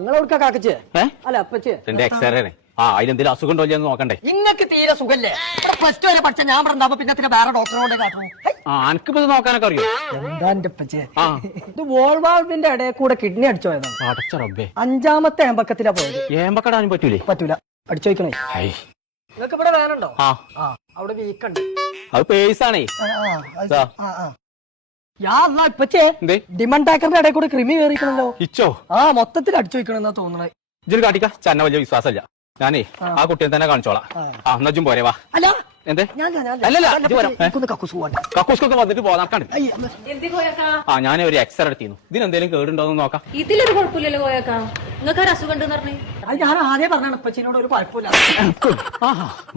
നിങ്ങളെവിടുക്കാ കാക്കച്ചേ അല്ല അപ്പച്ചേ എന്റെ എക്സ്റേ ആ അതിലെന്തെങ്കിലും അസുഖം ഉണ്ടോ എന്ന് നോക്കണ്ടേ? ഇങ്ങക്ക് തീരെ സുഖല്ലേ? ഇവിടെ പ്ലസ് ടു വരെ പഠിച്ച ഞാൻ പറഞ്ഞാ പിന്നെ വേറെ ഡോക്ടറോട് കാട്ടണം. എനിക്കിപ്പോ ഇത് നോക്കാനൊക്കെ അറിയോ? എന്താ എന്റെ അപ്പച്ചേ, ഇത് വോൾവാൾവിന്റെ ഇടയിൽ കൂടെ കിഡ്നി അടിച്ചു പോയതാണ്. അടച്ച റബ്ബേ, 5ാമത്തെ ഏമ്പക്കത്തിലാ പോയത്. ഏമ്പക്കടാനും പറ്റൂലേ? പറ്റൂല, അടിച്ചു വയ്ക്കണേ. നിങ്ങൾക്ക് ഇവിടെ വേനുണ്ടോ? അവിടെ വീക്കുണ്ട്. അത് പേഴ്സാണേ. ഇപ്പച്ചേ ഡിമണ്ട് ടാക്കറിന്റെ ഇടയിൽ കൂടെ ക്രിമി കയറിക്കണല്ലോ. ഇച്ചോ? മൊത്തത്തിൽ അടിച്ചു വയ്ക്കണെന്നാ തോന്നണേ. ഇജ്ജ് കാട്ടിക്ക, ചന്ന വലിയ വിശ്വാസമില്ല. ഞാനേ ആ കുട്ടിയെ തന്നെ കാണിച്ചോളാം. എന്നജും പോരെ വാ. എന്തേ? അല്ലല്ല, കക്കൂസ്കൊക്കെ വന്നിട്ട് പോകാൻ. ഞാൻ ഒരു എക്സ്റേ എടുത്തിരുന്നു. ഇതിനെന്തേലും കേടുണ്ടോന്ന് നോക്കാം. ഇതിലൊരു കുഴപ്പമില്ലല്ലോ കോയക്ക, നിങ്ങൾക്ക് ഒരു അസുഖം ഉണ്ടെന്ന് പറഞ്ഞു. ഞാൻ ആദ്യം പറഞ്ഞാണ് ഇപ്പച്ചിനോട് ഒരു കുഴപ്പമില്ല.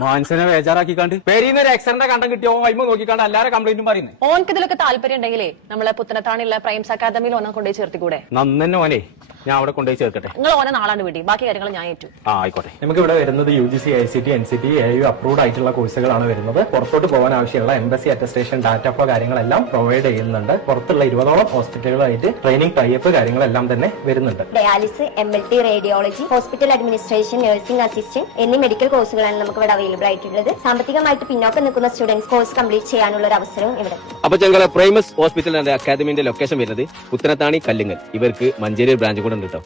മാനസിനെ ബേജാറാക്കിക്കാണ്ട് പേരീന്ന് ഒരു എക്സ്റേന്റെ കണ്ടം കിട്ടിയോ വൈമ നോക്കിക്കാണ്ട് എല്ലാരും കംപ്ലൈന്റും പറയുന്നത്. ഓനക്ക് ഇതിലൊക്കെ താല്പര്യം ഉണ്ടെങ്കിലേ നമ്മളെ പുത്തനത്താണില്ല പ്രൈംസ് അക്കാദമിയിൽ ഓനെ കൊണ്ടുപോയി ചേർത്തിക്കൂടെ? നന്നെ ഓനെ ഞാൻ അവിടെ കൊണ്ടുപോയി ചേർക്കട്ടെ. നിങ്ങൾ ഓനെ നാളാണ്ട് വിടി, ബാക്കി കാര്യങ്ങൾ ഞാൻ ഏറ്റു. ആയിക്കോട്ടെ. നമുക്ക് ഇവിടെ വരുന്നത് UGC, ICT, NCT, AIU approved ആയിട്ടുള്ള കോഴ്സുകളാണ് വരുന്നത്. പുറത്തോട്ട് പോകാൻ ആവശ്യമുള്ള എംബസി അറ്റസ്റ്റേഷൻ, ഡാറ്റ ഫ്ലോ കാര്യങ്ങളെല്ലാം പ്രൊവൈഡ് ചെയ്യുന്നുണ്ട്. പുറത്തുള്ള 20ഓളം ഹോസ്പിറ്റലുകളായിട്ട് ട്രെയിനിങ് ടൈപ്പ് കാര്യങ്ങളെല്ലാം തന്നെ വരുന്നുണ്ട്. Dialysis, MLT, radiology, hospital administration, nursing assistant എന്നീ മെഡിക്കൽ കോഴ്സുകളാണ് നമുക്ക് ഇവിടെ അവൈലബിൾ ആയിട്ടുള്ളത്. സാമ്പത്തികമായിട്ട് പിന്നോക്കം നിൽക്കുന്ന സ്റ്റുഡൻസ് കോഴ്സ് കംപ്ലീറ്റ് ചെയ്യാനുള്ള ഒരു അവസരവും ഇവിടെ. അപ്പൊ ഞങ്ങളെ പ്രൈമസ് ഹോസ്പിറ്റൽ ആൻഡ് അക്കാദമിന്റെ ലൊക്കേഷൻ വരുന്നത് പുത്തനത്താണി കല്ലുങ്ങൽ. ഇവർക്ക് മഞ്ചേരി ബ്രാഞ്ച് കൂടെ ഉണ്ട് കേട്ടോ.